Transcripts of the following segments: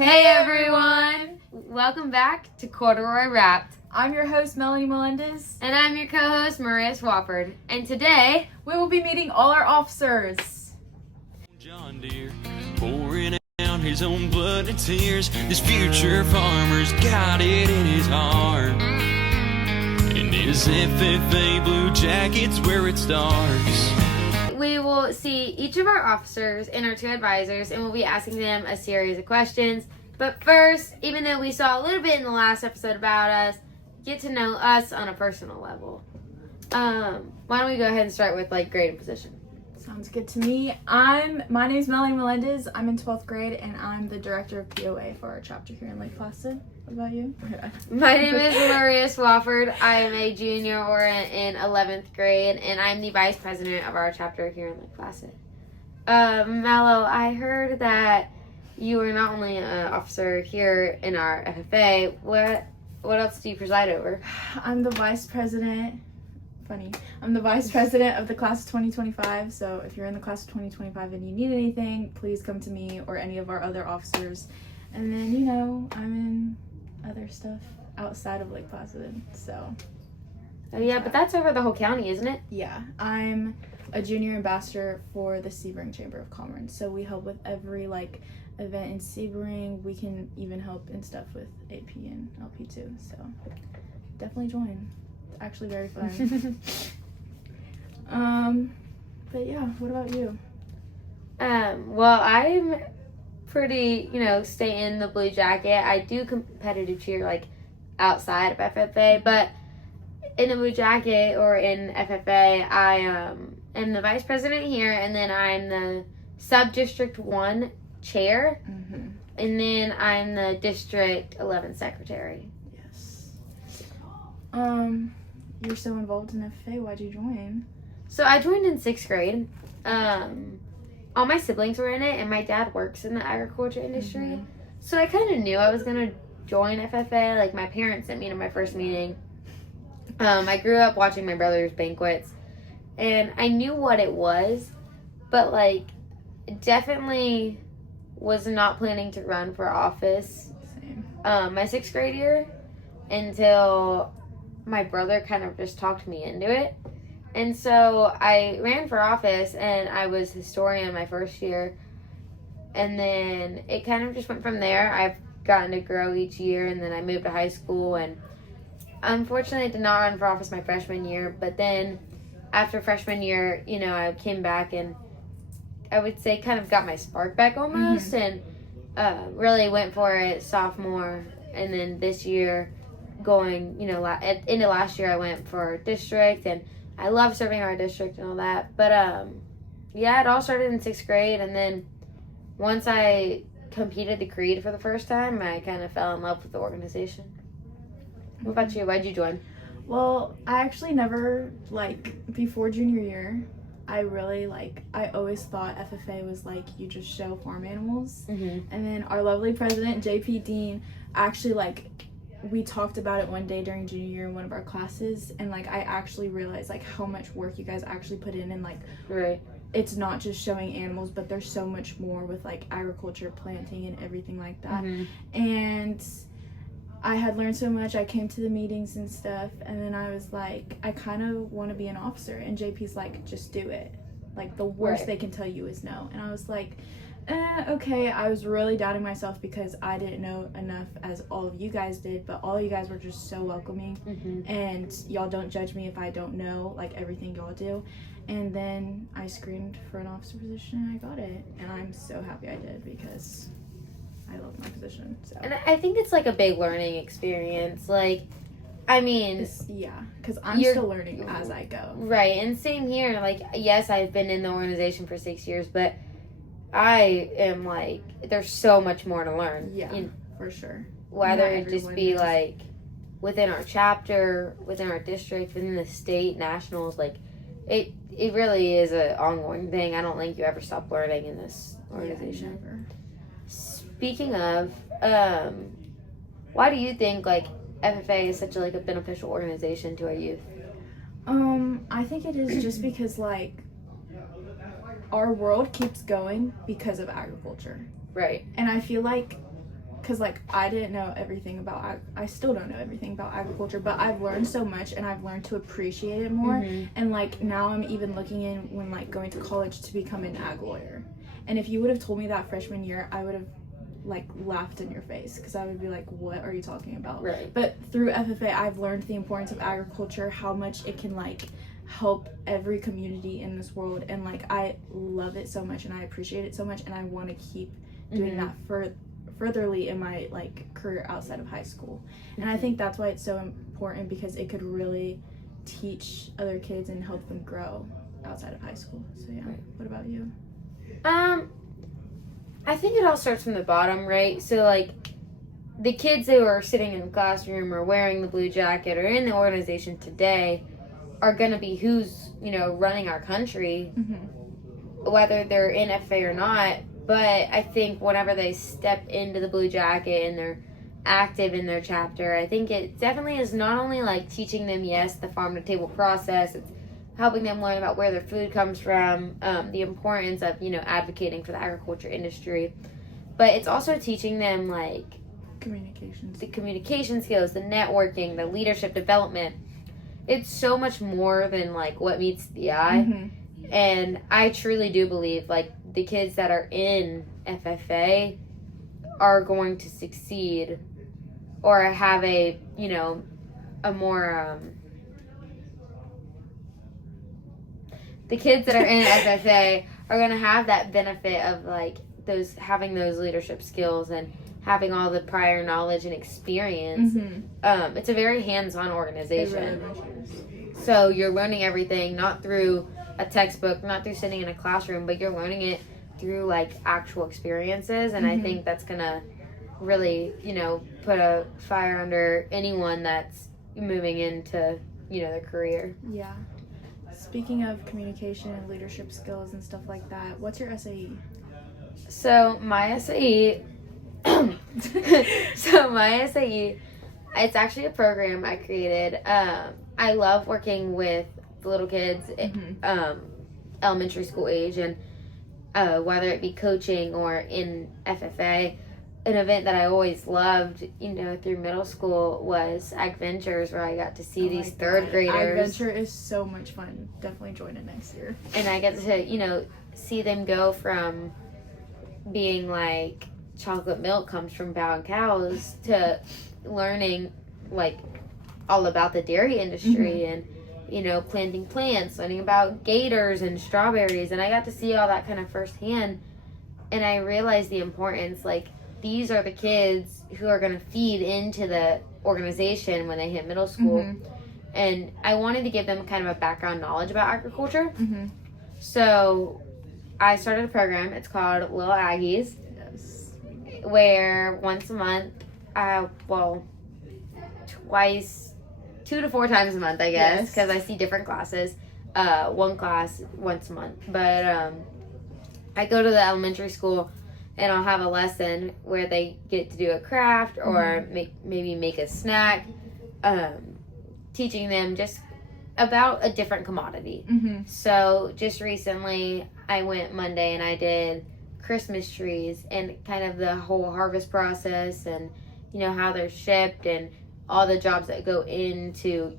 Hey everyone! Welcome back to Corduroy Wrapped. I'm your host, Melany Melendez. And I'm your co-host, Maria Swafford. And today, we will be meeting all our officers. John Deere, pouring out his own blood and tears. This future farmer's got it in his heart. And his FFA blue jacket's where it starts. we will see each of our officers and our two advisors, and we'll be asking them a series of questions. But first, even though we saw a little bit in the last episode about us, get to know us on a personal level. Why don't we go ahead and start with grade and position? Sounds good to me. My name's Melany Melendez. I'm in 12th grade, and I'm the director of POA for our chapter here in Lake Placid. What about you? My name is Maria Swafford. I am a junior or in 11th grade, and I'm the vice president of our chapter here in Lake Placid. Mello, I heard that you are not only an officer here in our FFA. What else do you preside over? I'm the vice president. I'm the vice president of the class of 2025, so if you're in the class of 2025 and you need anything, please come to me or any of our other officers. And then, I'm in other stuff outside of Lake Placid, so. Oh yeah, but that's over the whole county, isn't it? Yeah, I'm a junior ambassador for the Sebring Chamber of Commerce, so we help with every, event in Sebring. We can even help in stuff with AP and LP too, so definitely join. Actually very fun. But yeah, what about you? Well, I'm pretty, stay in the blue jacket. I do competitive cheer outside of FFA, but in the blue jacket or in FFA, I am the vice president here, and then I'm the sub-district 1 chair, and then I'm the district 11 secretary. Yes. You're so involved in FFA. Why'd you join? So I joined in 6th grade. All my siblings were in it, and my dad works in the agriculture industry. So I kind of knew I was going to join FFA. My parents sent me to my first meeting. I grew up watching my brother's banquets, and I knew what it was, but definitely was not planning to run for office. Same. My 6th grade year until my brother kind of just talked me into it. And so I ran for office, and I was historian my first year. And then it kind of just went from there. I've gotten to grow each year, and then I moved to high school. And unfortunately, I did not run for office my freshman year. But then after freshman year, I came back and I would say kind of got my spark back almost, and really went for it sophomore. And then this year, going, into last year, I went for district, and I love serving our district and all that. But it all started in 6th grade, and then once I competed the creed for the first time, I kind of fell in love with the organization. What about you? Why'd you join? Well, I actually never, before junior year, I really, I always thought FFA was, you just show farm animals. And then our lovely president, JP Dean, actually, we talked about it one day during junior year in one of our classes, and I actually realized how much work you guys actually put in, and right. It's not just showing animals, but there's so much more with agriculture, planting, and everything like that. And I had learned so much. I came to the meetings and stuff, and then I was I kind of want to be an officer, and JP's just do it. The worst they can tell you is no. And I was okay. I was really doubting myself because I didn't know enough as all of you guys did, but all you guys were just so welcoming, and y'all don't judge me if I don't know everything y'all do. And then I screened for an officer position, and I got it, and I'm so happy I did because I love my position. So. And I think it's a big learning experience. Because I'm still learning as I go. Right, and same here. Yes, I've been in the organization for 6 years, but I am there's so much more to learn. Yeah, for sure. Whether it just be within our chapter, within our district, within the state, nationals, it really is an ongoing thing. I don't think you ever stop learning in this organization. Yeah, never. Speaking of, why do you think FFA is such a beneficial organization to our youth? I think it is just because our world keeps going because of agriculture. Right. And I feel because like I didn't know everything about I still don't know everything about agriculture, but I've learned so much and I've learned to appreciate it more. And like now I'm even looking in when like going to college to become an ag lawyer. And if you would have told me that freshman year, I would have like laughed in your face, because I would be like, what are you talking about? Right. But through FFA, I've learned the importance of agriculture, how much it can like help every community in this world, and like I love it so much and I appreciate it so much, and I want to keep doing that furtherly in my like career outside of high school. And I think that's why it's so important, because it could really teach other kids and help them grow outside of high school. So yeah. What about you? I think it all starts from the bottom, right? So like the kids who are sitting in the classroom or wearing the blue jacket or in the organization today are going to be who's, you know, running our country, whether they're in FFA or not. But I think whenever they step into the blue jacket and they're active in their chapter, I think it definitely is not only like teaching them, yes, the farm to table process, it's helping them learn about where their food comes from, the importance of, you know, advocating for the agriculture industry, but it's also teaching them like the communication skills, the networking, the leadership development. It's so much more than like what meets the eye. And I truly do believe like the kids that are in FFA are going to succeed or have a, you know, a more the kids that are in FFA are going to have that benefit of like those, having those leadership skills and having all the prior knowledge and experience. It's a very hands-on organization. So you're learning everything, not through a textbook, not through sitting in a classroom, but you're learning it through like actual experiences. And I think that's going to really, you know, put a fire under anyone that's moving into, you know, their career. Yeah. Speaking of communication and leadership skills and stuff like that, what's your SAE? So my SAE, it's actually a program I created. I love working with little kids, elementary school age, and whether it be coaching or in FFA. An event that I always loved, you know, through middle school was Ag Ventures, where I got to see these third graders. Ag Venture is so much fun. Definitely join it next year. And I get to, you know, see them go from being like chocolate milk comes from bowing cows to learning like all about the dairy industry and, you know, planting plants, learning about gators and strawberries. And I got to see all that kind of firsthand. And I realized the importance, like, these are the kids who are going to feed into the organization when they hit middle school. And I wanted to give them kind of a background knowledge about agriculture. So I started a program. It's called Little Aggies. Yes. Where once a month, twice, 2 to 4 times a month, I guess, because I see different classes. One class once a month. But I go to the elementary school, and I'll have a lesson where they get to do a craft or maybe make a snack, teaching them just about a different commodity. So just recently, I went Monday and I did Christmas trees and kind of the whole harvest process and, you know, how they're shipped and all the jobs that go into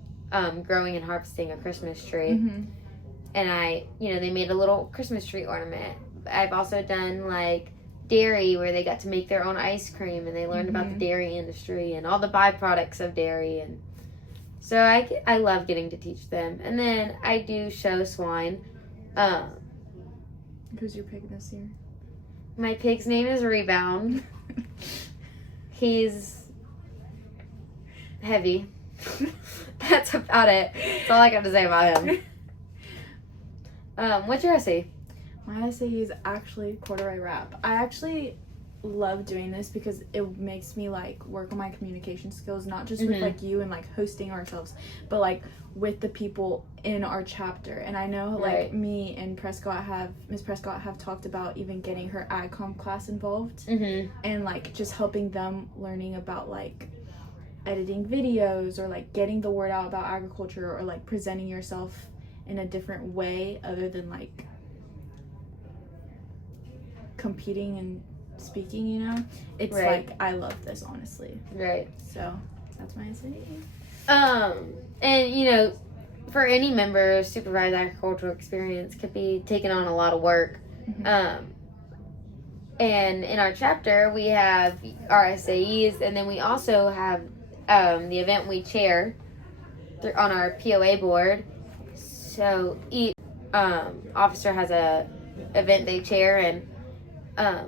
growing and harvesting a Christmas tree. And they made a little Christmas tree ornament. I've also done like dairy, where they got to make their own ice cream and they learned about the dairy industry and all the byproducts of dairy. And so I love getting to teach them. And then I do show swine. Who's your pig this year? My pig's name is Rebound. He's heavy. That's about it. That's all I got to say about him. What's your essay? My essay is actually Corduroy Wrapped. I actually love doing this because it makes me like work on my communication skills, not just with like you and like hosting ourselves, but like with the people in our chapter. And I know like me and Miss Prescott have talked about even getting her AgCom class involved and like just helping them learning about like editing videos or like getting the word out about agriculture or like presenting yourself in a different way other than like competing and speaking, you know, it's Right. like I love this, honestly. Right. So that's my SAE. And you know, for any member, supervised agricultural experience could be taking on a lot of work. Mm-hmm. And in our chapter, we have our SAEs, and then we also have the event we chair on our POA board. So each officer has a event they chair. And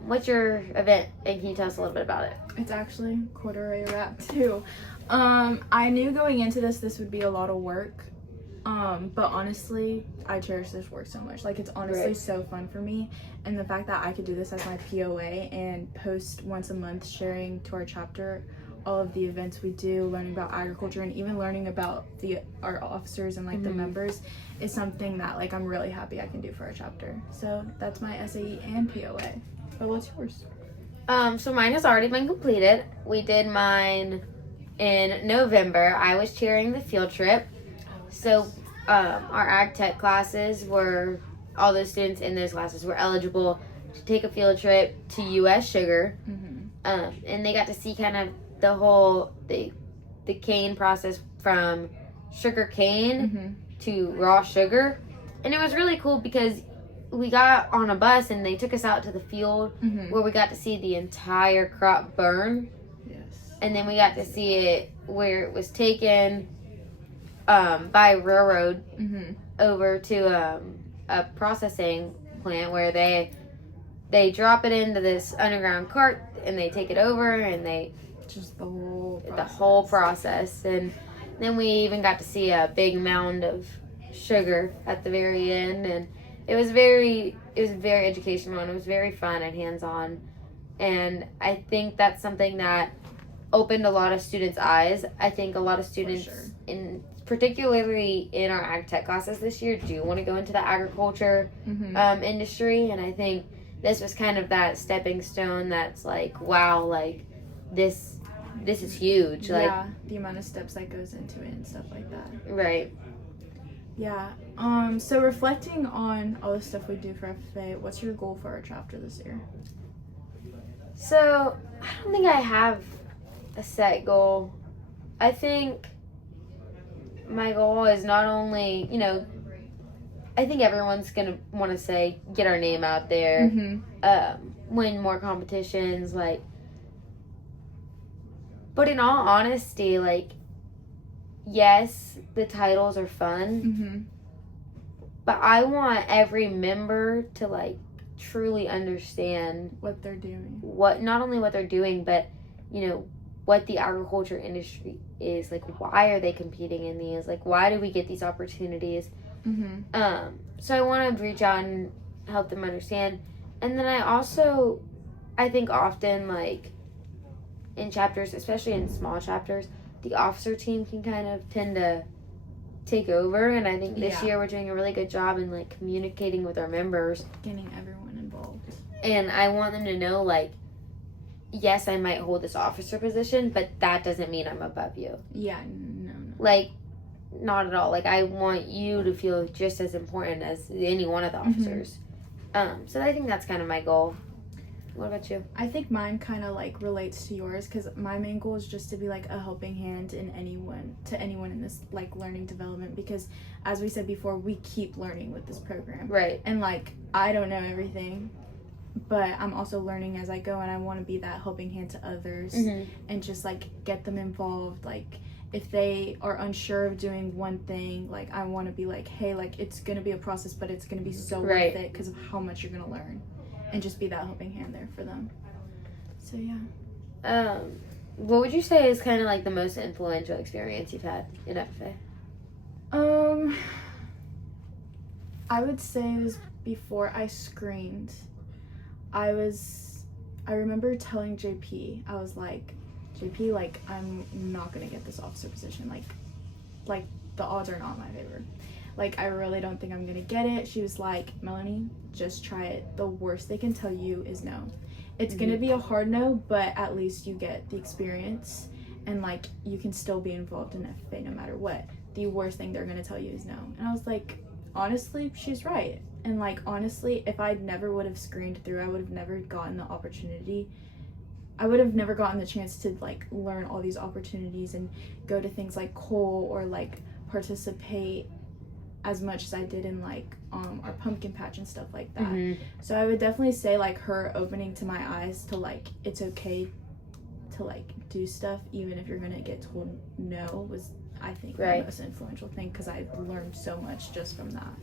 what's your event? And can you tell us a little bit about it? It's actually Corduroy Wrapped too. I knew going into this would be a lot of work. But honestly, I cherish this work so much. Like, it's honestly Right. so fun for me. And the fact that I could do this as my POA and post once a month, sharing to our chapter all of the events we do, learning about agriculture, and even learning about our officers and like the members, is something that like I'm really happy I can do for our chapter. So that's my SAE and POA. But what's yours? So mine has already been completed. We did mine in November. I was chairing the field trip. So our ag tech classes were, all those students in those classes were eligible to take a field trip to U.S. Sugar. And they got to see kind of the whole, the cane process from sugar cane to raw sugar. And it was really cool because we got on a bus and they took us out to the field where we got to see the entire crop burn. Yes. And then we got to see it where it was taken by railroad over to a processing plant where they drop it into this underground cart and they take it over and they Just the whole process. the whole process. And then we even got to see a big mound of sugar at the very end, and it was very educational and it was very fun and hands-on. And I think that's something that opened a lot of students' eyes. I think a lot of students, particularly in our ag tech classes this year, do want to go into the agriculture industry. And I think this was kind of that stepping stone that's like, wow, like this is huge. Like, yeah, the amount of steps that goes into it and stuff like that. Right. Yeah. So reflecting on all the stuff we do for FFA, what's your goal for our chapter this year? So I don't think I have a set goal. I think my goal is not only, you know, I think everyone's gonna want to say get our name out there, win more competitions, like. But in all honesty, like, yes, the titles are fun, but I want every member to like truly understand what they're doing. Not only what they're doing, but you know what the agriculture industry is. Like, why are they competing in these? Like, why do we get these opportunities? So I want to reach out and help them understand. And then I think often, like, in chapters, especially in small chapters, the officer team can kind of tend to take over. And I think this year we're doing a really good job in, like, communicating with our members. Getting everyone involved. And I want them to know, like, yes, I might hold this officer position, but that doesn't mean I'm above you. Yeah, no. Like, not at all. Like, I want you to feel just as important as any one of the officers. So I think that's kind of my goal. What about you? I think mine kind of like relates to yours, because my main goal is just to be like a helping hand in anyone in this like learning development, because as we said before, we keep learning with this program. Right. And like, I don't know everything, but I'm also learning as I go, and I want to be that helping hand to others and just like get them involved. Like, if they are unsure of doing one thing, like I want to be like, hey, like it's going to be a process, but it's going to be so worth it because of how much you're going to learn. And just be that helping hand there for them. So yeah. What would you say is kind of like the most influential experience you've had in FFA? I would say it was before I screened. I remember telling JP, I was like, JP, like I'm not gonna get this officer position. Like the odds are not in my favor. Like, I really don't think I'm gonna get it. She was like, Melanie, just try it. The worst they can tell you is no. It's gonna be a hard no, but at least you get the experience and like you can still be involved in FFA no matter what. The worst thing they're gonna tell you is no. And I was like, honestly, she's right. And, like, honestly, if I never would have screened through, I would have never gotten the opportunity. I would have never gotten the chance to, like, learn all these opportunities and go to things like Cole or, like, participate as much as I did in, like, our pumpkin patch and stuff like that. Mm-hmm. So I would definitely say, like, her opening to my eyes to, like, it's okay to, like, do stuff even if you're gonna get told no was, I think, the most influential thing, because I learned so much just from that.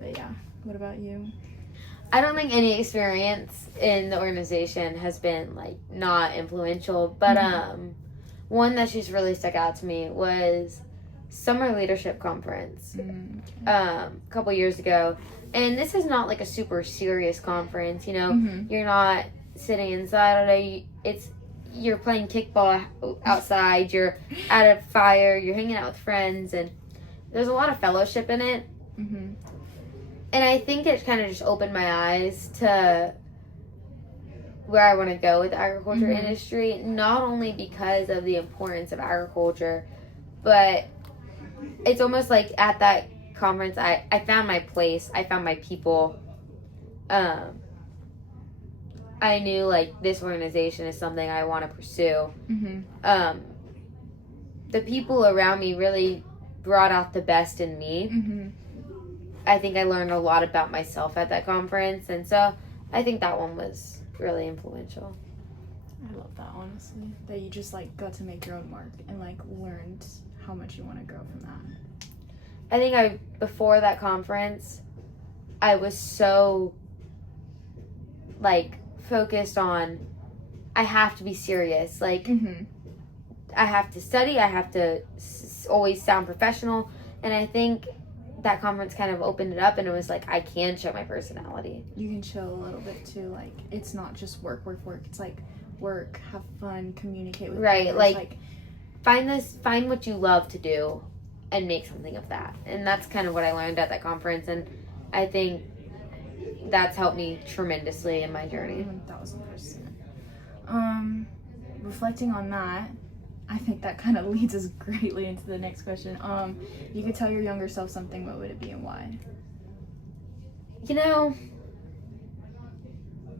But yeah, what about you? I don't think any experience in the organization has been, like, not influential, but one that just really stuck out to me was Summer Leadership Conference a couple years ago. And this is not, like, a super serious conference, you know? You're not sitting inside all day. You're playing kickball outside, you're at a fire, you're hanging out with friends, and there's a lot of fellowship in it. And I think it kind of just opened my eyes to where I want to go with the agriculture industry, not only because of the importance of agriculture, but it's almost like at that conference, I found my place, I found my people. I knew, like, this organization is something I want to pursue. The people around me really brought out the best in me. I think I learned a lot about myself at that conference, and so I think that one was really influential. I love that, honestly, that you just, like, got to make your own mark and, like, learned how much you want to grow from that. I think before that conference, I was so, like, focused on, I have to be serious, like, I have to study, I have to always sound professional, and I think that conference kind of opened it up, and it was like, I can show my personality. You can chill a little bit too, like, it's not just work, it's like work, have fun, communicate with others. Like find what you love to do and make something of that. And that's kind of what I learned at that conference, and I think that's helped me tremendously in my journey. 1000%. Reflecting on that, I think that kind of leads us greatly into the next question. You could tell your younger self something, what would it be and why? You know,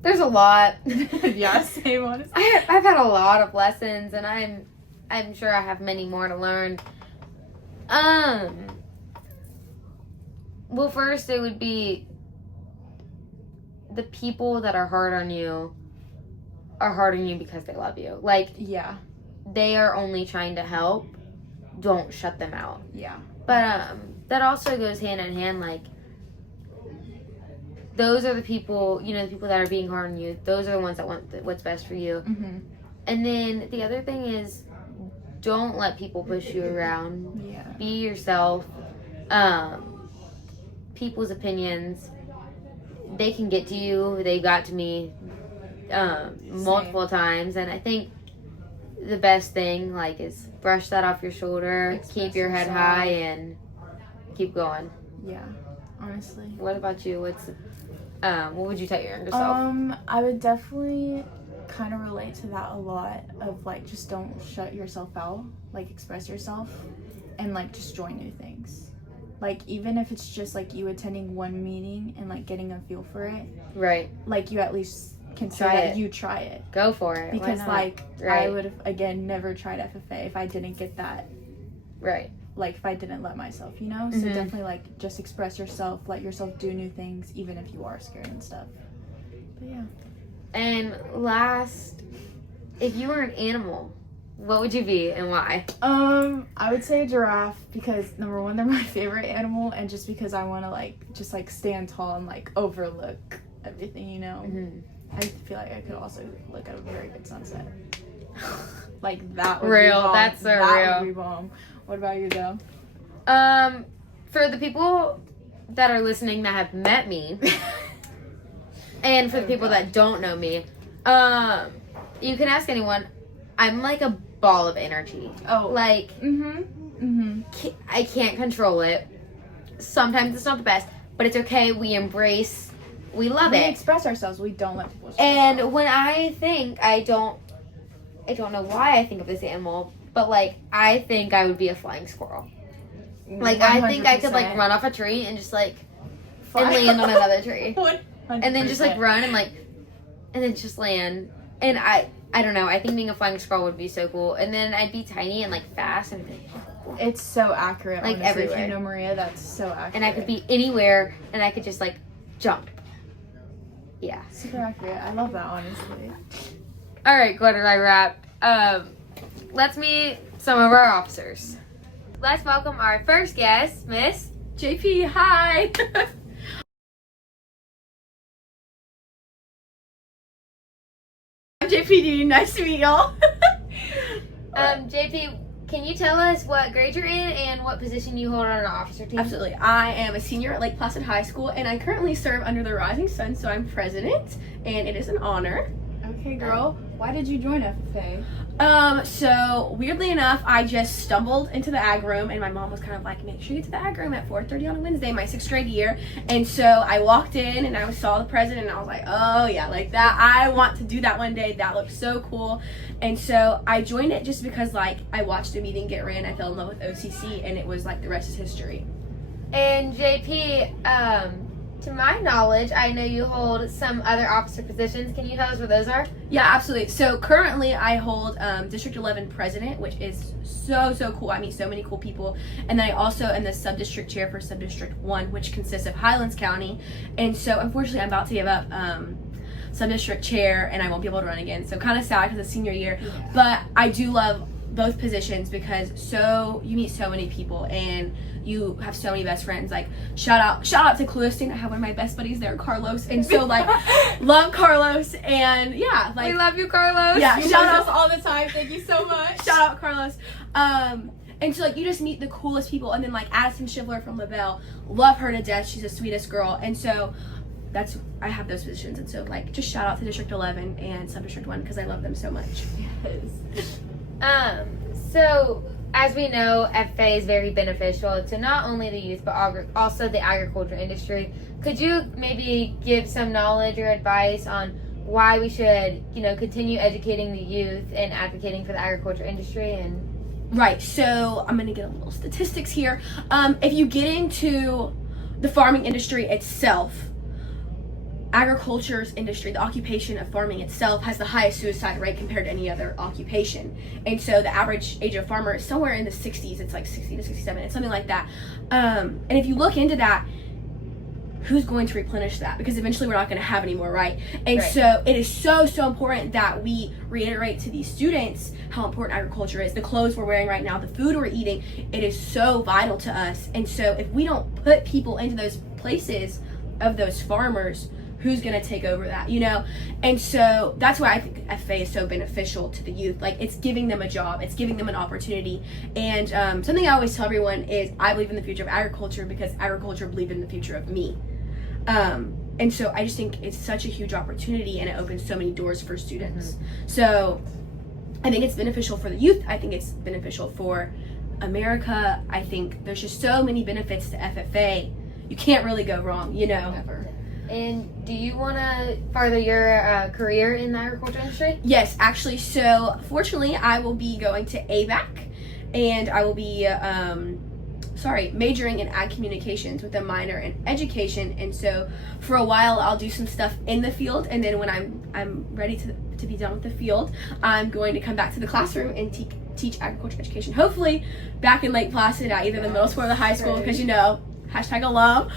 there's a lot. Yeah, same, honestly. I've had a lot of lessons, and I'm sure I have many more to learn. Well, first it would be the people that are hard on you because they love you. Like, yeah, they are only trying to help. Don't shut them out. Yeah. But that also goes hand in hand, like, those are the people, you know, the people that are being hard on you. Those are the ones that want what's best for you. And then the other thing is, don't let people push you around. Yeah. Be yourself. People's opinions, they can get to you. They got to me multiple times, and I think the best thing, like, is brush that off your shoulder, keep your head high, and keep going. Yeah, honestly. What about you? What would you tell your younger self? I would definitely kind of relate to that a lot, of, like, just don't shut yourself out, like, express yourself, and, like, just join new things. Like, even if it's just, like, you attending one meeting and, like, getting a feel for it. Right. Like, you at least can say that you try it. Go for it. Because, like, I would have, again, never tried FFA if I didn't get that. Right. Like, if I didn't let myself, you know? So definitely, like, just express yourself. Let yourself do new things, even if you are scared and stuff. But, yeah. And last, if you were an animal, what would you be and why? I would say a giraffe, because number one, they're my favorite animal, and just because I want to, like, just, like, stand tall and, like, overlook everything, you know? I feel like I could also look at a very good sunset. Like, that would be bomb. That's so real. That would be bomb. What about you, though? For the people that are listening that have met me, and for the people that don't know me, you can ask anyone. I'm like a ball of energy. Oh. Like, I can't control it. Sometimes it's not the best, but it's okay. We love it. We express ourselves. We don't let people. And when I think, I don't know why I think of this animal, but, like, I think I would be a flying squirrel. Like, 100%. I think I could, like, run off a tree and just, like, and land on another tree. 100%. And then just like run and like, and then just land. And I don't know. I think being a flying squirrel would be so cool. And then I'd be tiny and like fast and It's so accurate. Like, honestly. everywhere. If you know Maria, that's so accurate. and I could be anywhere and I could just like jump. Yeah. super accurate. I love that, honestly. All right, Corduroy Wrapped. Let's meet some of our officers. Let's welcome our first guest, Miss JP, hi. I'm JP. Nice to meet y'all. JP, can you tell us what grade you're in and what position you hold on our officer team? Absolutely. I am a senior at Lake Placid High School, and I currently serve under the Rising Sun, so I'm president, and it is an honor. Okay, girl. Why did you join FFA? So weirdly enough, I just stumbled into the ag room, and my mom was kind of like, make sure you get to the ag room at 4:30 on a Wednesday, my 6th grade year. And so I walked in and I saw the president, and I was like, oh yeah, like that, I want to do that one day. That looks so cool. And so I joined it just because like I watched a meeting get ran, I fell in love with OCC, and it was like the rest is history. And JP, to my knowledge, I know you hold some other officer positions. Can you tell us what those are? Yeah, absolutely. So currently I hold District 11 president, which is so cool. I meet so many cool people. And then I also am the sub-district chair for Sub-District 1, which consists of Highlands County. And so unfortunately I'm about to give up sub-district chair, and I won't be able to run again. So kind of sad because it's senior year. Yeah. But I do love both positions because you meet so many people and you have so many best friends. Like shout out to Cluiston. I have one of my best buddies there, Carlos, and so like love Carlos, and yeah, like We love you, Carlos. Yeah, You shout shout out us all the time. Thank you so much. shout out Carlos. And so like you just meet the coolest people, and then like Addison Shivler from LaBelle, love her to death. She's the sweetest girl, and so I have those positions, and so like just shout out to District 11 and Sub-District 1 because I love them so much. Yes. So as we know, FFA is very beneficial to not only the youth but also the agriculture industry. Could you maybe give some knowledge or advice on why we should, continue educating the youth and advocating for the agriculture industry? And Right, so I'm gonna get a little statistics here. If you get into the farming industry itself, agriculture's industry, the occupation of farming itself, has the highest suicide rate compared to any other occupation. And so the average age of farmer is somewhere in the 60s. It's like 60 to 67. It's something like that. And if you look into that, who's going to replenish that? Because eventually we're not going to have any more, right? And Right. so it is so important that we reiterate to these students how important agriculture is. The clothes we're wearing right now, the food we're eating, it is so vital to us. And so if we don't put people into those places of those farmers, who's going to take over that, And so that's why I think FFA is so beneficial to the youth. Like, it's giving them a job, it's giving them an opportunity. And something I always tell everyone is I believe in the future of agriculture because agriculture believed in the future of me. And so I just think it's such a huge opportunity, and it opens so many doors for students. So I think it's beneficial for the youth. I think it's beneficial for America. I think there's just so many benefits to FFA. You can't really go wrong, Never. And do you want to further your career in the agriculture industry? Yes, actually. So fortunately, I will be going to AVAC, and I will be majoring in ag communications with a minor in education. And so for a while, I'll do some stuff in the field, and then when I'm ready to be done with the field, I'm going to come back to the classroom and teach agriculture education. Hopefully, back in Lake Placid at either the middle school or the high school, because #alum.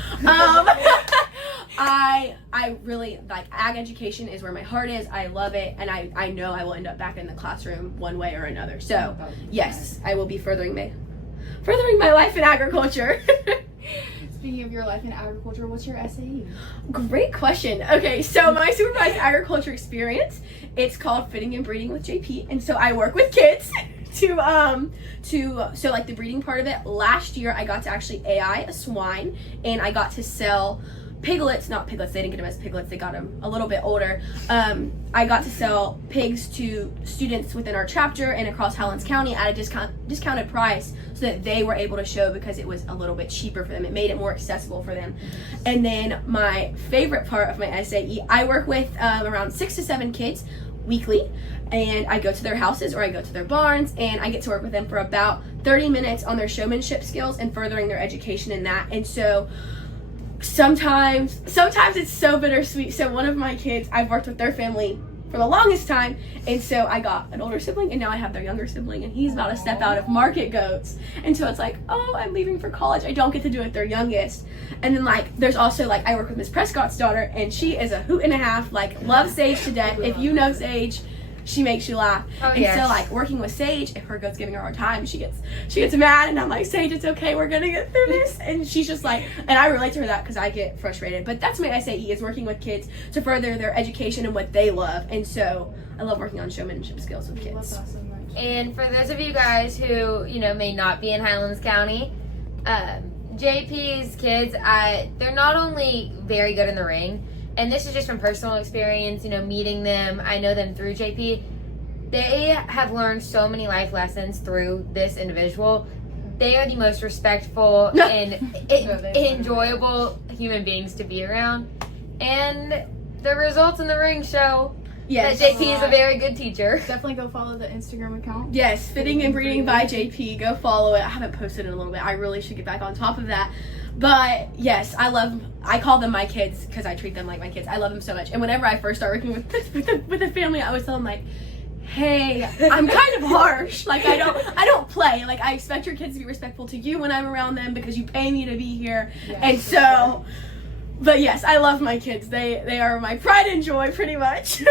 I really like ag education is where my heart is. I love it, and I know I will end up back in the classroom one way or another. So yes, I will be furthering my life in agriculture. Speaking of your life in agriculture, what's your SAE? Great question. Okay, so my supervised agriculture experience, it's called Fitting and Breeding with JP, and so I work with kids so like the breeding part of it. Last year I got to actually AI a swine, and I got to sell not piglets, they didn't get them as piglets, they got them a little bit older. I got to sell pigs to students within our chapter and across Highlands County at a discounted price so that they were able to show, because it was a little bit cheaper for them. It made it more accessible for them. And then my favorite part of my SAE, I work with around 6 to 7 kids weekly, and I go to their houses or I go to their barns, and I get to work with them for about 30 minutes on their showmanship skills and furthering their education in that. And so sometimes it's so bittersweet. So one of my kids, I've worked with their family for the longest time, and so I got an older sibling, and now I have their younger sibling, and he's about to step out of market goats, and so it's like, oh, I'm leaving for college, I don't get to do it their youngest. And then like there's also like I work with Miss Prescott's daughter, and she is a hoot and a half, like loves Sage to death. If you know Sage, she makes you laugh. And so like working with Sage, if her goat's giving her a hard time, she gets mad, and I'm like, Sage, it's okay, we're gonna get through this. And she's just like, and I relate to her that because I get frustrated. But that's my SAE, is working with kids to further their education and what they love. And so I love working on showmanship skills with kids. Love that so much. And for those of you guys who, you know, may not be in Highlands County, JP's kids, they're not only very good in the ring, and this is just from personal experience, you know, meeting them. I know them through JP. They have learned so many life lessons through this individual. They are the most respectful and enjoyable human beings to be around. And the results in the ring show that JP is a very good teacher. Definitely go follow the Instagram account. Yes, Fitting and Breeding by JP. Go follow it. I haven't posted in a little bit. I really should get back on top of that. But yes, I call them my kids because I treat them like my kids. I love them so much. And whenever I first start working with a family, I always tell them like, hey, I'm kind of harsh. Like I don't play. Like I expect your kids to be respectful to you when I'm around them because you pay me to be here. Yeah, and so, but yes, I love my kids. They are my pride and joy, pretty much.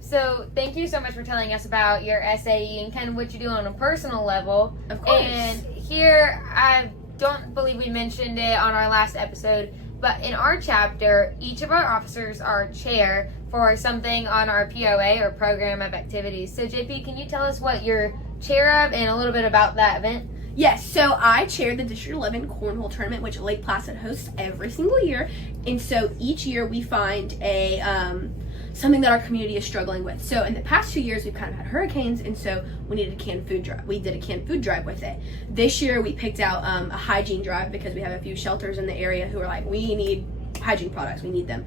So thank you so much for telling us about your SAE and kind of what you do on a personal level. Of course. And here, I don't believe we mentioned it on our last episode, but in our chapter, each of our officers are chair for something on our POA or program of activities. So JP, can you tell us what you're chair of and a little bit about that event? Yes, so I chair the District 11 Cornhole Tournament, which Lake Placid hosts every single year. And so each year we find a something that our community is struggling with. So in the past 2 years, we've kind of had hurricanes, and so we needed a canned food drive. We did a canned food drive with it. This year, we picked out a hygiene drive because we have a few shelters in the area who are like, we need hygiene products, we need them.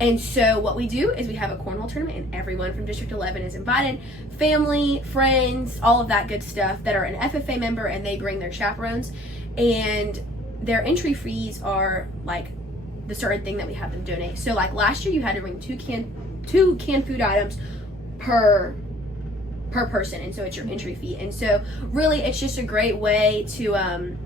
And so what we do is we have a cornhole tournament, and everyone from District 11 is invited, family, friends, all of that good stuff that are an FFA member, and they bring their chaperones, and their entry fees are like the certain thing that we have them donate. So like last year, you had to bring two canned food items per person, and so it's your entry fee. And so really it's just a great way to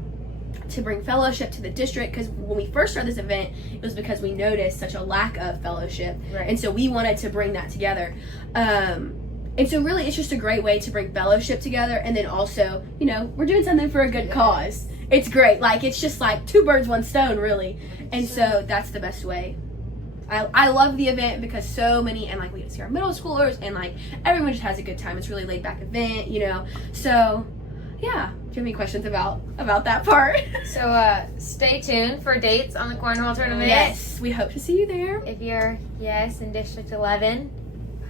bring fellowship to the district, because when we first started this event, it was because we noticed such a lack of fellowship, right. And so we wanted to bring that together, and so really it's just a great way to bring fellowship together, and then also, you know, we're doing something for a good cause. It's great. Like it's just like two birds, one stone, really. And so that's the best way. I love the event because so many, and like we get to see our middle schoolers, and like everyone just has a good time. It's a really laid back event, you know. So yeah, do you have any questions about that part? So stay tuned for dates on the cornhole tournament. Yes, we hope to see you there. If you're in District 11,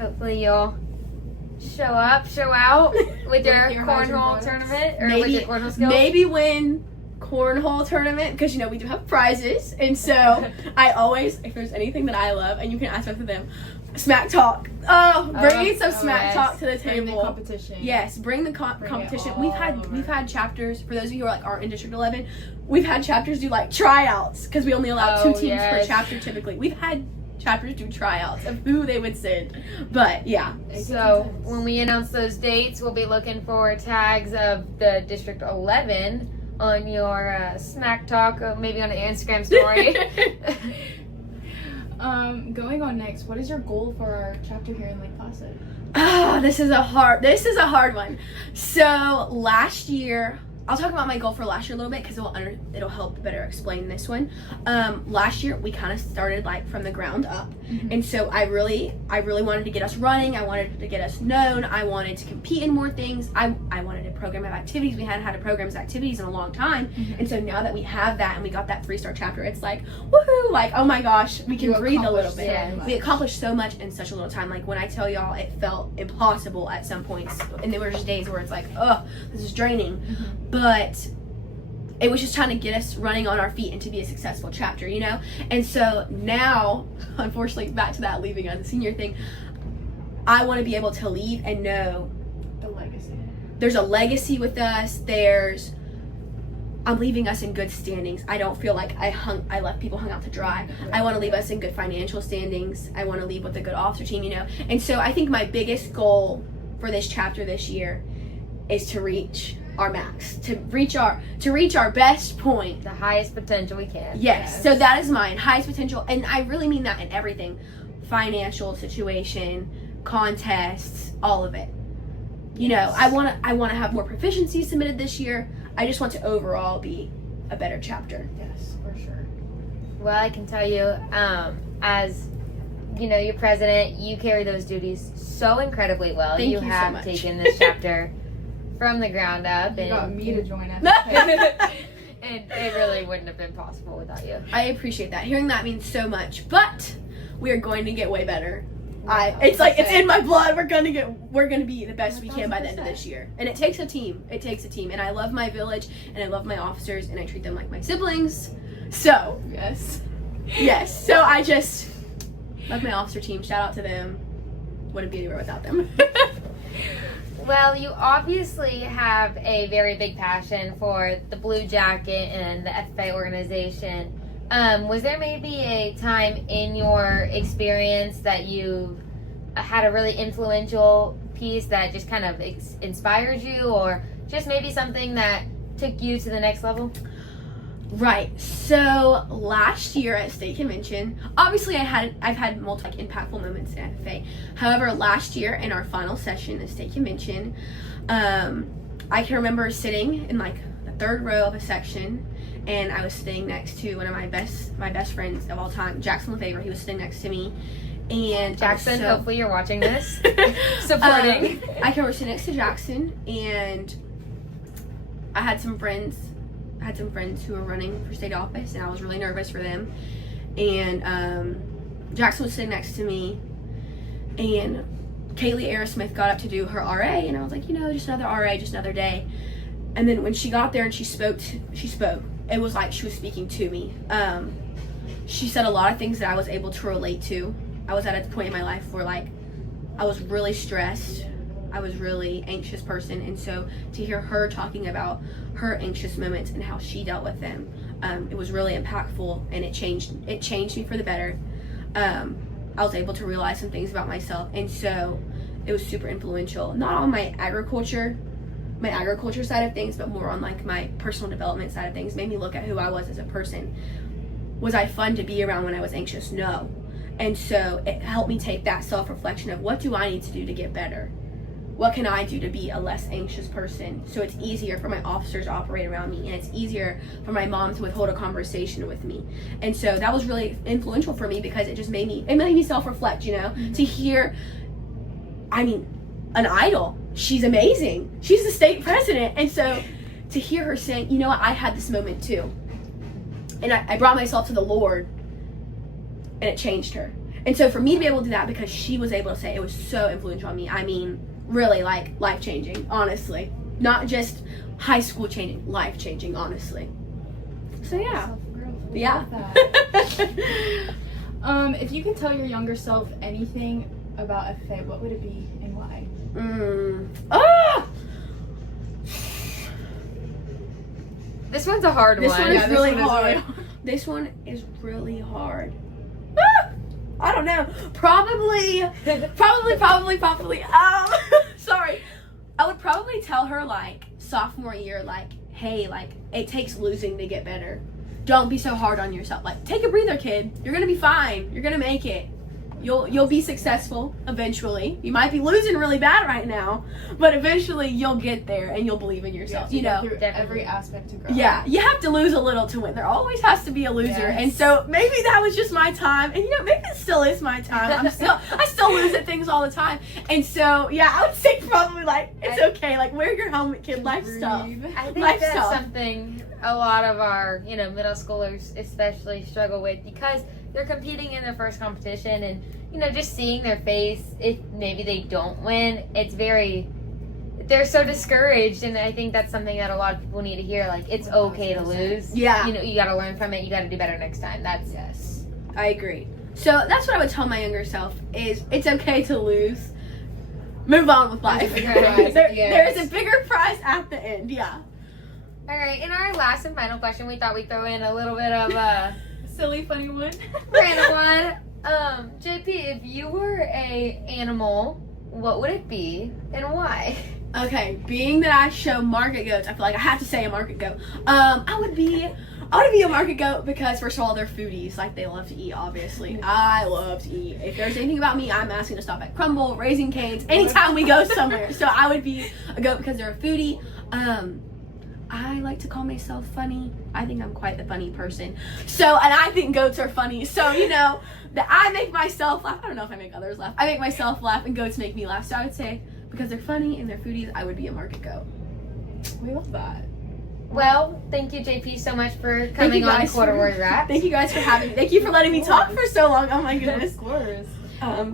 hopefully you'll show out with your cornhole tournament, or with your cornhole skills. Maybe win cornhole tournament, because you know we do have prizes, and so I always, if there's anything that I love, and you can ask both of them, smack talk. Bringing some smack talk to the table. Bring the competition. Yes, bring the competition. We've had chapters, for those of you who aren't in District 11, we've had chapters do like tryouts, because we only allow 2 teams per chapter typically. We've had chapters do tryouts of who they would send, but yeah. So when we announce those dates, we'll be looking for tags of the District 11 on your smack talk, or maybe on an Instagram story. Going on next, what is your goal for our chapter here in Lake Placid? This is a hard one. So last year, I'll talk about my goal for last year a little bit because it'll help better explain this one. Last year we kind of started like from the ground up, and so I really wanted to get us running. I wanted to get us known. I wanted to compete in more things. I wanted a program of activities. We hadn't had a program of activities in a long time, and so now that we have that and we got that 3-star chapter, it's like woohoo! Like oh my gosh, we can breathe a little bit. We accomplished so much in such a little time. Like when I tell y'all, it felt impossible at some points, and there were just days where it's like, oh, this is draining. But it was just trying to get us running on our feet and to be a successful chapter, you know? And so now, unfortunately, back to that leaving as a senior thing, I want to be able to leave and know the legacy. There's a legacy with us. I'm leaving us in good standings. I don't feel like I left people hung out to dry. I want to leave us in good financial standings. I want to leave with a good officer team, you know. And so I think my biggest goal for this chapter this year is to reach our max, to reach our best point, The highest potential we can. Yes. So that is mine, highest potential, and I really mean that in everything, financial situation, contests, all of it. You know, I want to have more proficiency submitted this year. I just want to overall be a better chapter. Yes, for sure. Well, I can tell you, as you know, your president, you carry those duties so incredibly well. Thank you so have much. taken this chapter from the ground up, You and got me to join FFA. and it really wouldn't have been possible without you. I appreciate that. Hearing that means so much, but we are going to get way better. It's like it's in my blood. We're gonna be the best we can by the end of this year, and it takes a team. It takes a team, and I love my village, and I love my officers, and I treat them like my siblings. So yes. So I just love my officer team. Shout out to them. Wouldn't be anywhere without them. Well, you obviously have a very big passion for the Blue Jacket and the FFA organization. Was there maybe a time in your experience that you had a really influential piece that just kind of inspired you, or just maybe something that took you to the next level? Right. So last year at state convention, obviously I've had multiple impactful moments in FFA. However, last year in our final session at state convention, I can remember sitting in like the third row of a section, and I was sitting next to one of my best friends of all time, Jackson LaFavor. He was sitting next to me, and Jackson, hopefully you're watching this, supporting. I can remember sitting next to Jackson, and I had some friends who were running for state office, and I was really nervous for them. And Jackson was sitting next to me, and Kaylee Aerosmith got up to do her RA, and I was like, you know, just another RA, just another day. And then when she got there and she spoke. It was like she was speaking to me. She said a lot of things that I was able to relate to. I was at a point in my life where like I was really stressed. I was really anxious person, and so to hear her talking about her anxious moments and how she dealt with them, it was really impactful, and it changed me for the better. I was able to realize some things about myself, and so it was super influential, not on my agriculture side of things, but more on like my personal development side of things. Made me look at who I was as a person. Was I fun to be around when I was anxious? No. And so it helped me take that self-reflection of what do I need to do to get better? What can I do to be a less anxious person, so it's easier for my officers to operate around me, and it's easier for my mom to withhold a conversation with me. And so that was really influential for me, because it just made me self-reflect, you know, to hear, I mean, an idol. She's amazing. She's the state president. And so to hear her saying, you know what, I had this moment too. And I brought myself to the Lord, and it changed her. And so for me to be able to do that, because she was able to say, it was so influential on me. I mean, really like life-changing, honestly. Not just high school changing, life-changing, honestly. So yeah. Yeah. If you could tell your younger self anything about FFA, what would it be and why? This one's a hard This one. one is this really one is hard. really This one is really hard. I don't know. Probably. Sorry. I would probably tell her like sophomore year, like, hey, like it takes losing to get better. Don't be so hard on yourself. Like, take a breather, kid. You're gonna be fine. You're gonna make it. You'll be successful eventually. You might be losing really bad right now, but eventually you'll get there and you'll believe in yourself. You know, through every aspect to grow. yeah, you have to lose a little to win. There always has to be a loser. Yes. And so maybe that was just my time. And you know, maybe it still is my time. I still lose at things all the time. And so yeah, I would say probably like it's okay. Like wear your helmet, kid. Life stuff. I think Life that's stuff. something a lot of our, middle schoolers especially struggle with, because they're competing in their first competition, and just seeing their face if maybe they don't win, they're so discouraged. And I think that's something that a lot of people need to hear. Like, it's okay to lose. Yeah. You got to learn from it. You got to do better next time. Yes. I agree. So that's what I would tell my younger self is it's okay to lose. Move on with life. There's a bigger prize. There's a bigger prize at the end. Yeah. All right, in our last and final question, we thought we'd throw in a little bit of a Silly, funny one. random one. JP, if you were a animal, what would it be and why? Okay, being that I show market goats, I feel like I have to say a market goat. I would be a market goat because first of all, they're foodies. Like, they love to eat, obviously. I love to eat. If there's anything about me, I'm asking to stop at Crumble, Raising Cane's, anytime we go somewhere. So I would be a goat because they're a foodie. I like to call myself funny. I think I'm quite the funny person. So, and I think goats are funny. So, you know, that I make myself laugh. I don't know if I make others laugh. I make myself laugh and goats make me laugh. So I would say, because they're funny and they're foodies, I would be a market goat. We love that. Well, thank you, JP, so much for coming on Corduroy Wrapped. Thank you guys for having me. Thank you for letting me talk for so long. Oh my goodness. Of course.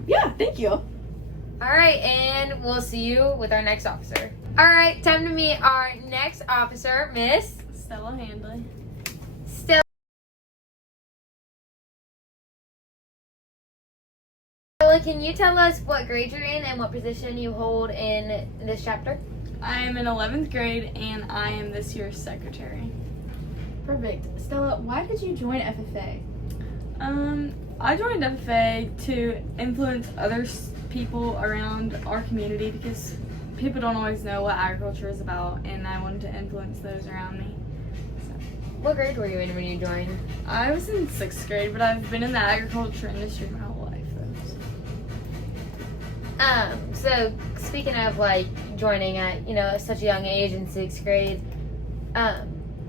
Yeah, thank you. All right, and we'll see you with our next officer. All right, time to meet our next officer, Miss Stella Handley. Stella. Stella, can you tell us what grade you're in and what position you hold in this chapter? I am in 11th grade and I am this year's secretary. Perfect. Stella, why did you join FFA? I joined FFA to influence other people around our community because people don't always know what agriculture is about, and I wanted to influence those around me. What grade were you in when you joined? I was in 6th grade, but I've been in the agriculture industry my whole life. So speaking of like joining at, you know, such a young age in 6th grade,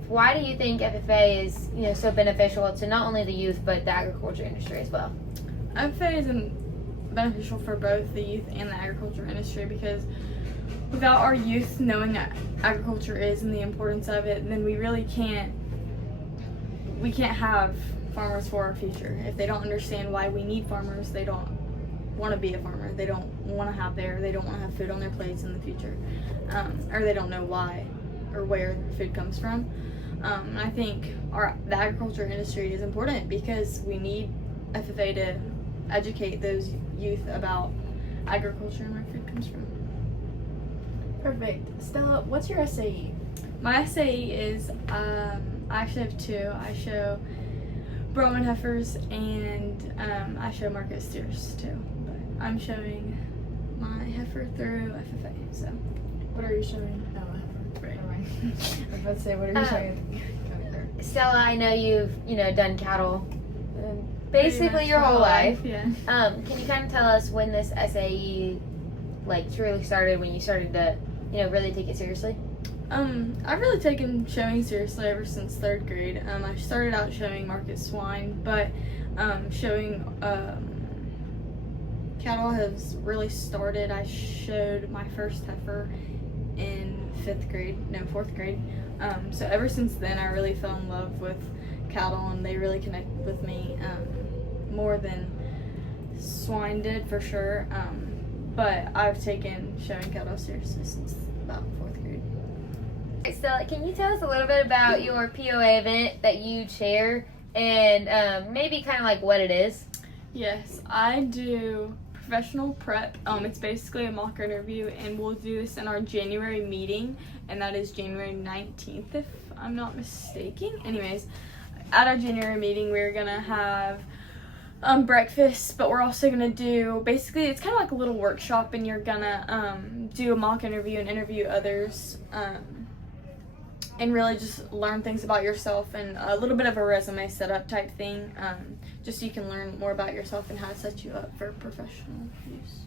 why do you think FFA is, you know, so beneficial to not only the youth but the agriculture industry as well? FFA is beneficial for both the youth and the agriculture industry because without our youth knowing what agriculture is and the importance of it, then we really can't have farmers for our future. If they don't understand why we need farmers, they don't want to be a farmer. They don't want to have food on their plates in the future, or they don't know why or where food comes from. And I think the agriculture industry is important because we need FFA to educate those youth about agriculture and where food comes from. Perfect. Stella, what's your SAE? My SAE is, I actually have two. I show Brahman heifers and I show market steers too. But I'm showing my heifer through FFA, so. What are you showing? Oh, Right. never mind. I was about to say, what are you showing? Stella, I know you've, you know, done cattle basically Pretty much your my whole life. Yeah. Can you kind of tell us when this SAE like truly started, when you started to, you know, really take it seriously? I've really taken showing seriously ever since 3rd grade. I started out showing market swine, but showing cattle has really started. I showed my first heifer in 4th grade. So ever since then, I really fell in love with cattle, and they really connected with me more than swine did for sure. But I've taken showing cattle seriously since about 4th grade. Stella, can you tell us a little bit about your POA event that you chair and maybe kind of like what it is? Yes, I do professional prep. It's basically a mock interview, and we'll do this in our January meeting, and that is January 19th, if I'm not mistaken. Anyways, at our January meeting, we're gonna have breakfast, but we're also gonna do, basically, it's kind of like a little workshop, and you're gonna do a mock interview and interview others, and really just learn things about yourself and a little bit of a resume setup type thing, just so you can learn more about yourself and how to set you up for professional use.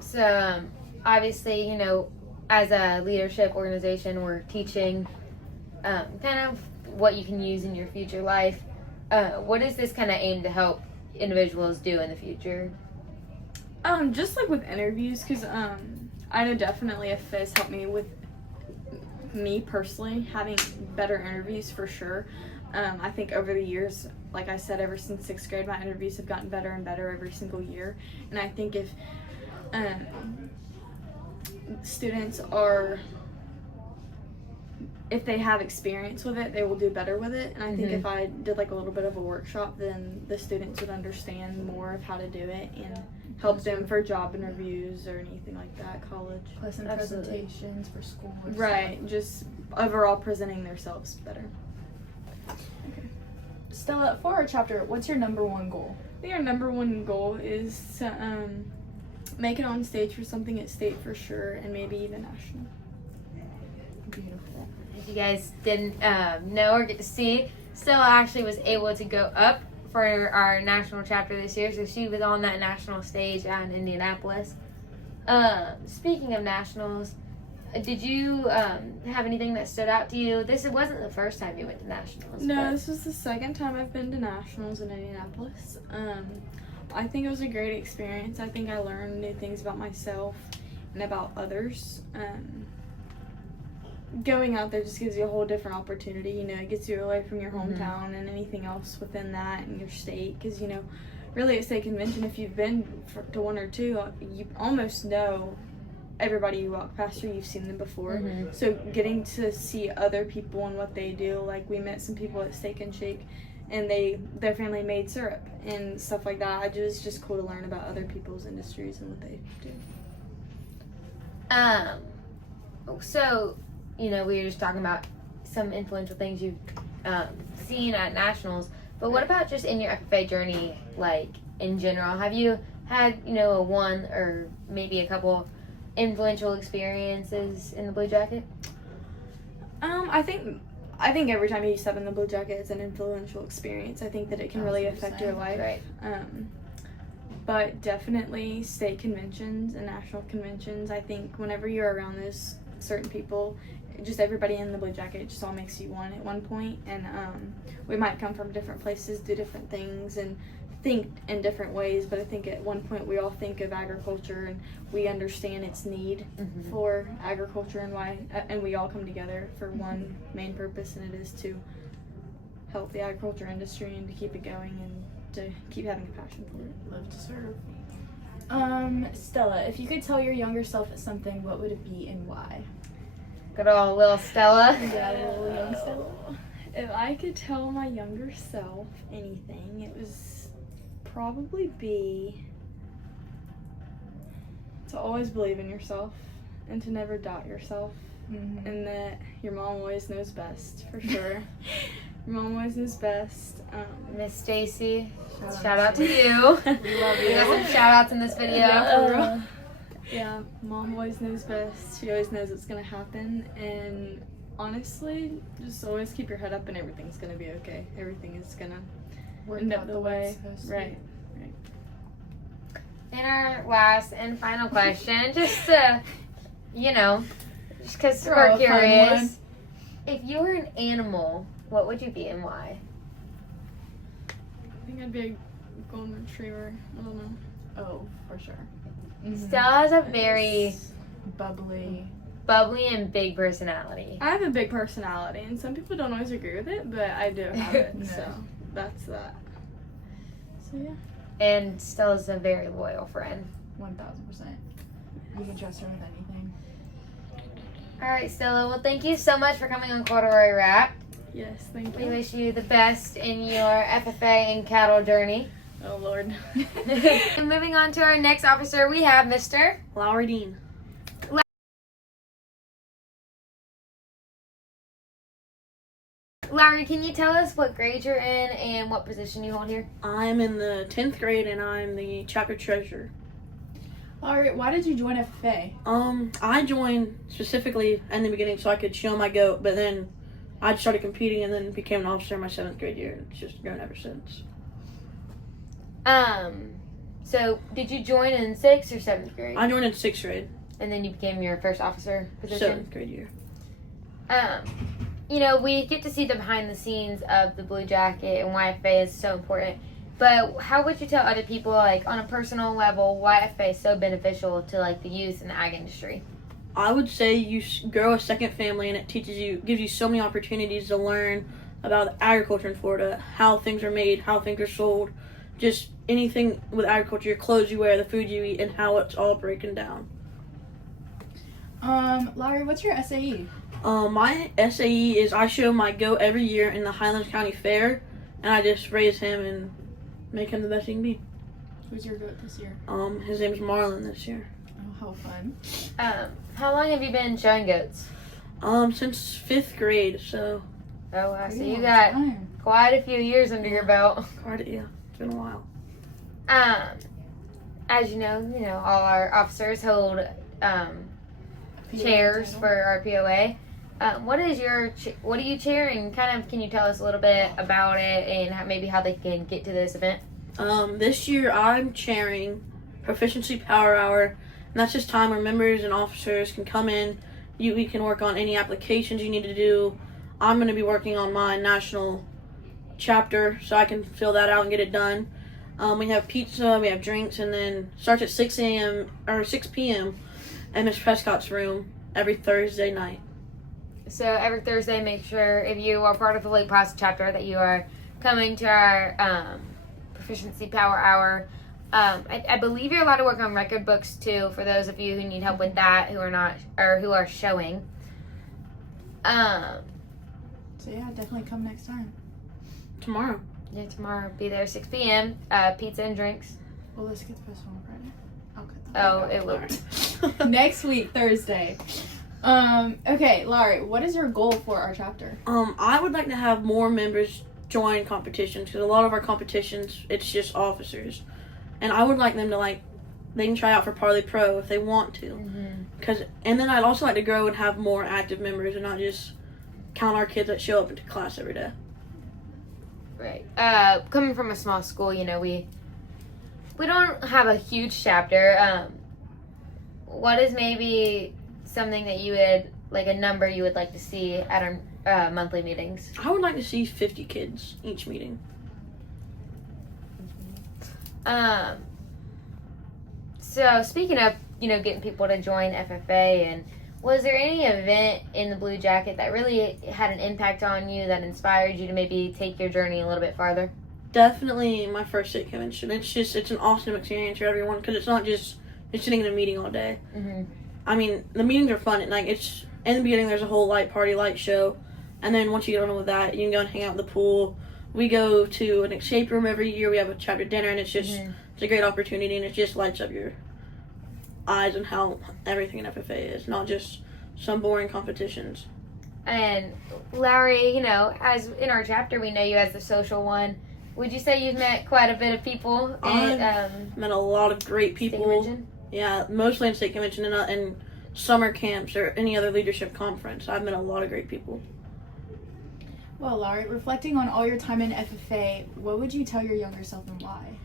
So obviously, you know, as a leadership organization, we're teaching kind of what you can use in your future life. What does this kind of aim to help individuals do in the future? Just like with interviews, because I know definitely FFA has helped me with me personally having better interviews for sure. I think over the years, like I said, ever since 6th grade, my interviews have gotten better and better every single year. And I think if students if they have experience with it, they will do better with it. And I think if I did like a little bit of a workshop, then the students would understand more of how to do it and help them for job interviews or anything like that, college. Plus some Absolutely. presentations for school. Or Right, just overall presenting themselves better. something. Stella, for our chapter, what's your number one goal? I think our number one goal is to make it on stage for something at state for sure, and maybe even national. Beautiful. If you guys didn't know or get to see, Stella actually was able to go up for our national chapter this year, so she was on that national stage out in Indianapolis. Speaking of nationals, did you have anything that stood out to you? This wasn't the first time you went to nationals. No, but- this was the second time I've been to nationals in Indianapolis. I think it was a great experience. I think I learned new things about myself and about others. Going out there just gives you a whole different opportunity. You know, it gets you away from your hometown and anything else within that and your state. Because, you know, really at state convention, if you've been to one or two, you almost know everybody you walk past or you've seen them before. So getting to see other people and what they do, like we met some people at Steak and Shake and their family made syrup and stuff like that. It was just cool to learn about other people's industries and what they do. So, you know, we were just talking about some influential things you've seen at nationals, but what about just in your FFA journey, like in general? Have you had, you know, a one or maybe a couple influential experiences in the Blue Jacket? I think every time you step in the Blue Jacket, it's an influential experience. I think that it can really affect your life. Right. But definitely state conventions and national conventions. I think whenever you're around those certain people, just everybody in the Blue Jacket, it just all makes you one at one point. And we might come from different places, do different things, and think in different ways. But I think at one point we all think of agriculture and we understand its need for agriculture and why, and we all come together for one main purpose, and it is to help the agriculture industry and to keep it going and to keep having a passion for it. Love to serve. Stella, if you could tell your younger self something, what would it be and why? Good old little Stella. Yeah, little young Stella. If I could tell my younger self anything, it was probably be to always believe in yourself and to never doubt yourself, and that your mom always knows best, for sure. Your mom always knows best. Miss Stacy, shout out to you. We love We got some shout outs in this video. Yeah, mom always knows best. She always knows what's gonna happen, and honestly, just always keep your head up and everything's gonna be okay. Everything is gonna end up the way. Right. And our last and final question, just to, you know, just because Throw we're a fun curious. one. If you were an animal, what would you be and why? I think I'd be a golden retriever. I don't know. Oh, for sure. Stella has a very It's bubbly. bubbly and big personality. I have a big personality, and some people don't always agree with it, but I do have it. No. So that's that. So yeah. And Stella's a very loyal friend. 1000%. You can trust her with anything. All right, Stella. Well, thank you so much for coming on Corduroy Wrapped. Yes, thank We you. wish you the best in your FFA and cattle journey. Oh Lord. And moving on to our next officer, we have Mr. Lowry Dean. Lowry, can you tell us what grade you're in and what position you hold here? I'm in the 10th grade and I'm the chapter treasurer. Alright, why did you join FFA? I joined specifically in the beginning so I could show my goat, but then I started competing and then became an officer in my 7th grade year. It's just grown ever since. So did you join in 6th or 7th grade? I joined in 6th grade, And then you became your first officer position? 7th grade year. You know, we get to see the behind the scenes of the Blue Jacket and why FFA is so important. But how would you tell other people, like, on a personal level, why FFA is so beneficial to, like, the youth and the ag industry? I would say you grow a second family and it gives you so many opportunities to learn about agriculture in Florida, how things are made, how things are sold, just anything with agriculture, your clothes you wear, the food you eat, and how it's all broken down. Lowry, what's your SAE? My SAE is I show my goat every year in the Highlands County Fair, and I just raise him and make him the best he can be. Who's your goat this year? His name's Marlon this year. Oh, how fun. How long have you been showing goats? Since 5th grade, so Oh, wow. So Pretty you long got time. quite a few years under your belt. it's been a while. As you know, all our officers hold chairs title. for our POA. What are you cheering? Kind of, can you tell us a little bit about it and maybe how they can get to this event? This year I'm chairing Proficiency Power Hour, and that's just time where members and officers can come in. We can work on any applications you need to do. I'm going to be working on my national chapter, so I can fill that out and get it done. We have pizza, we have drinks, and then starts at 6 a.m. or 6 p.m. in Miss Prescott's room every Thursday night. So every Thursday, make sure if you are part of the Lake Placid chapter that you are coming to our Proficiency Power Hour. I believe you're allowed to work on record books too, for those of you who need help with that, who are not or who are showing. So yeah, definitely come next time. Tomorrow. Yeah, tomorrow. Be there 6 p.m. Pizza and drinks. Well, this gets posted on Friday. I'll cut that. Oh, it will. Next week, Thursday. Okay, Laurie, what is your goal for our chapter? I would like to have more members join competitions, because a lot of our competitions, it's just officers. And I would like them to, they can try out for Parley Pro if they want to. And then I'd also like to grow and have more active members and not just count our kids that show up into class every day. Right. Coming from a small school, we don't have a huge chapter. What is maybe something that you would, a number you would like to see at our monthly meetings? I would like to see 50 kids each meeting. So speaking of, getting people to join FFA, and was there any event in the Blue Jacket that really had an impact on you, that inspired you to maybe take your journey a little bit farther? Definitely my first state convention. It's an awesome experience for everyone, because it's not just sitting in a meeting all day. I mean, the meetings are fun, and it's in the beginning there's a whole light party, light show, and then once you get on with that, you can go and hang out in the pool. We go to an escape room every year. We have a chapter dinner, and it's a great opportunity, and it just lights up your eyes on how everything in FFA is, not just some boring competitions. And Larry, as in our chapter, we know you as the social one. Would you say you've met quite a bit of people? I've met a lot of great people. Yeah, mostly in state convention and summer camps or any other leadership conference. I've met a lot of great people. Well, Laurie, reflecting on all your time in FFA, what would you tell your younger self and why?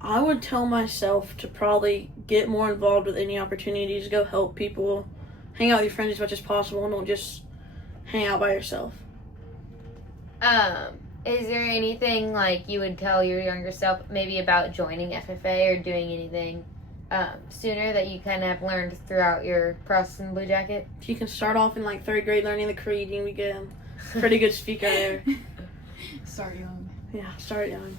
I would tell myself to probably get more involved with any opportunities, go help people, hang out with your friends as much as possible, and don't just hang out by yourself. Is there anything you would tell your younger self maybe about joining FFA or doing anything sooner that you kind of have learned throughout your process in the Blue Jacket? If you can start off in 3rd grade learning the creed, you can get a pretty good speaker there. Start young. Yeah, start young.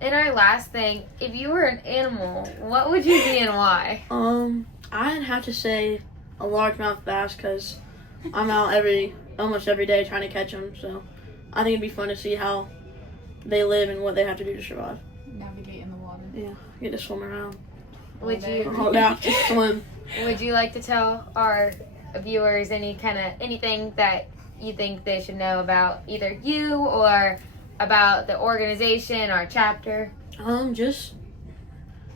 And our last thing, if you were an animal, what would you be and why? I'd have to say a largemouth bass, because I'm out almost every day trying to catch them, so I think it'd be fun to see how they live and what they have to do to survive. Navigate in the water. Yeah, get to swim around. Would you Just swim. Would you like to tell our viewers anything that you think they should know about either you or about the organization, our chapter? Just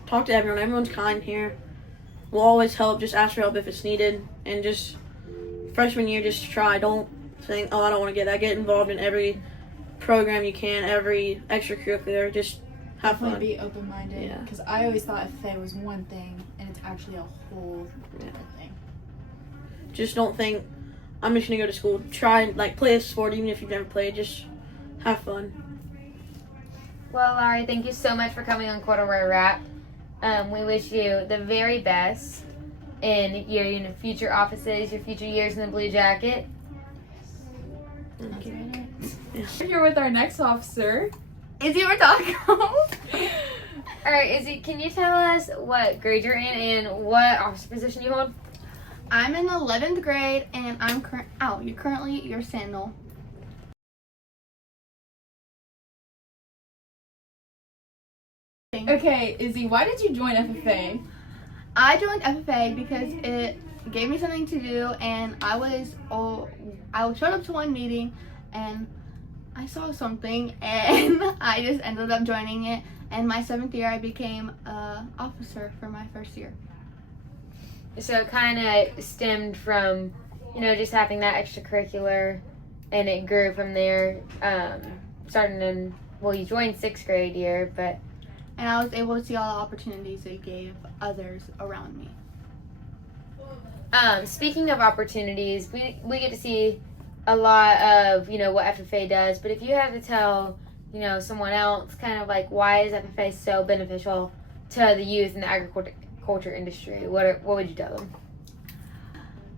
talk to everyone. Everyone's kind here. We'll always help. Just ask for help if it's needed. And just freshman year, just try. Don't think, oh, I don't want to get that. Get involved in every program you can, every extracurricular. Just have fun. Definitely be open-minded. Yeah. Because I always thought FFA was one thing, and it's actually a whole different thing. Just don't think, I'm just going to go to school. Try, play a sport, even if you've never played. Just have fun. Well, Laurie, thank you so much for coming on Corduroy Wrapped. We wish you the very best in your future offices, your future years in the Blue Jacket. That's about it. Yeah. We're here with our next officer. Izzy Ortaco. All right, Izzy, can you tell us what grade you're in and what officer position you hold? I'm in 11th grade, and you're currently your sentinel. Okay, Izzy, why did you join FFA? I joined FFA because it gave me something to do, and I showed up to one meeting and I saw something and I just ended up joining it, and my 7th year I became an officer for my first year. So it kind of stemmed from, just having that extracurricular, and it grew from there, starting in, you joined 6th grade year, but... And I was able to see all the opportunities it gave others around me. Speaking of opportunities, we get to see a lot of, what FFA does, but if you had to tell, someone else kind of like, why is FFA so beneficial to the youth in the agriculture industry, what would you tell them?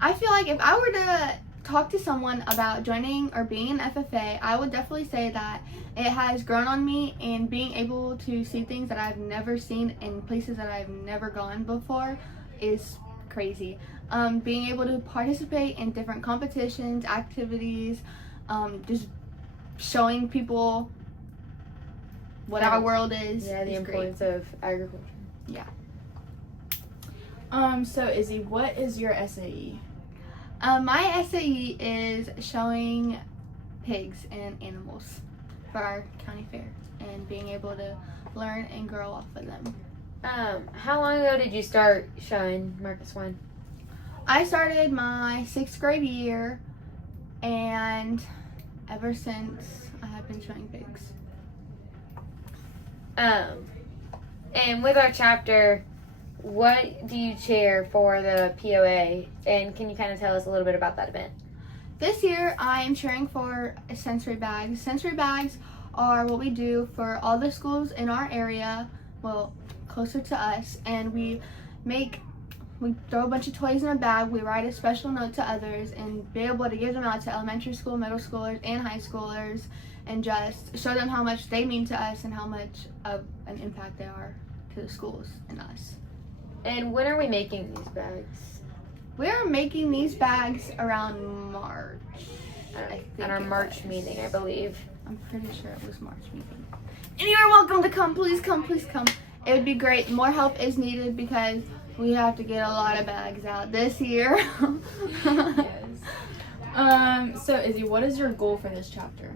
I feel like if I were to talk to someone about joining or being in FFA, I would definitely say that it has grown on me in being able to see things that I've never seen in places that I've never gone before is crazy. Being able to participate in different competitions, activities, just showing people what our world is. Yeah, the importance of agriculture. Yeah. So Izzy, what is your SAE? My SAE is showing pigs and animals for our county fair and being able to learn and grow off of them. How long ago did you start showing Marcus one? I started my 6th grade year, and ever since I have been showing pigs. And with our chapter, what do you chair for the POA? And can you kind of tell us a little bit about that event? This year, I am cheering for sensory bags. Sensory bags are what we do for all the schools in our area, closer to us, and we throw a bunch of toys in a bag, we write a special note to others, and be able to give them out to elementary school, middle schoolers, and high schoolers, and just show them how much they mean to us and how much of an impact they are to the schools and us. And when are we making these bags? We're making these bags around March. At our March meeting, I believe. I'm pretty sure it was March meeting. And you're welcome to come. Please come. Please come. It would be great. More help is needed because we have to get a lot of bags out this year. Yes. So Izzy, what is your goal for this chapter?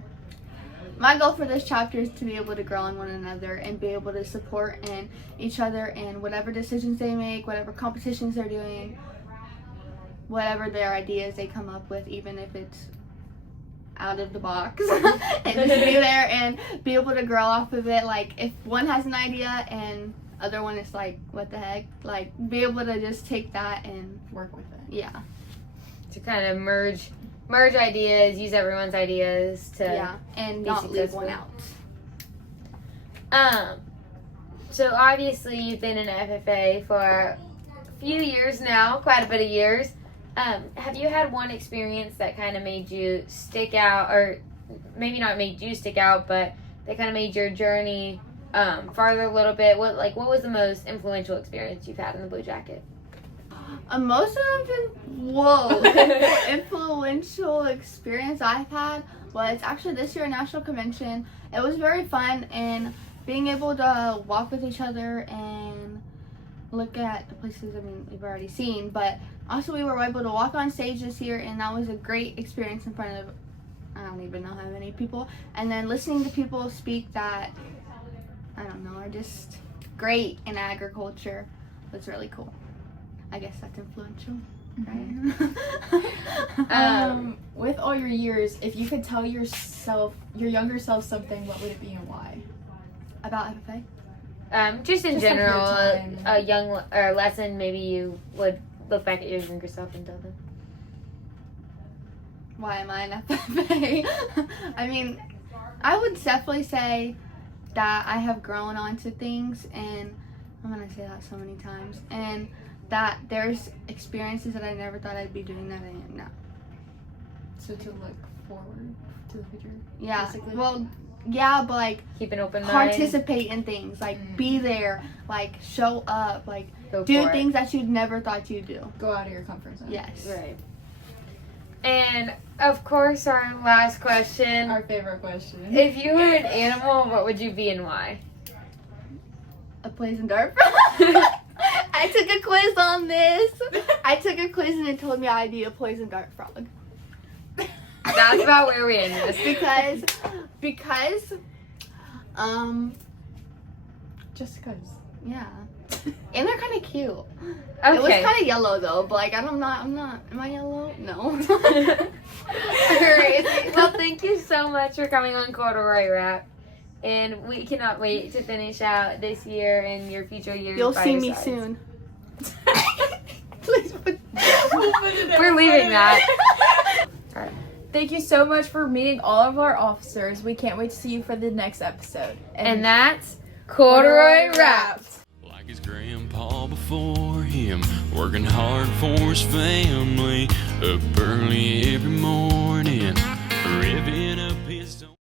My goal for this chapter is to be able to grow on one another and be able to support in each other in whatever decisions they make, whatever competitions they're doing, whatever their ideas they come up with, even if it's out of the box. And just be there and be able to grow off of it. Like, if one has an idea and other one is like, what the heck? Like, be able to just take that and Work with it. yeah. To kind of merge ideas, use everyone's ideas to and be not leave successful. one out. So obviously you've been in FFA for a few years now, quite a bit of years. Have you had one experience that kind of made you stick out, or maybe not made you stick out, but that kind of made your journey farther a little bit? What was the most influential experience you've had in the Blue Jacket? Most of them influential experience I've had was actually this year at National Convention. It was very fun, and being able to walk with each other and look at the places we've already seen, but also we were able to walk on stage this year, and that was a great experience in front of I don't even know how many people, and then listening to people speak that are just great in agriculture was really cool. I guess that's influential, right? With all your years, if you could tell your younger self something, what would it be and why? About FFA? Just in Just like your general, time. a young or lesson maybe you would look back at your younger self and tell them. Why am I in FFA? I would definitely say that I have grown onto things, and I'm gonna say that so many times, and that there's experiences that I never thought I'd be doing that I am now. So to look forward to the future. Yeah. Basically. Well, yeah, but like Keep an open mind. participate in things, like be there, like show up, like Go do for it. things that you'd never thought you'd do. Go out of your comfort zone. Yes. Right. And of course, our last question. Our favorite question. If you were an animal, what would you be and why? A poison dart frog. I took a quiz on this. I took a quiz and it told me I'd be a poison dart frog. That's about where we ended this. Because, just because, yeah. And they're kind of cute. Okay. It was kind of yellow though, but like I'm not, am I yellow? No. Alright, well, thank you so much for coming on Corduroy Wrapped. And we cannot wait to finish out this year and your future years. You'll by see your me sides. soon. Please put We're leaving that. Thank you so much for meeting all of our officers. We can't wait to see you for the next episode. And that's Corduroy Wrapped. Like his grandpa before him, working hard for his family, up early every morning, revving up his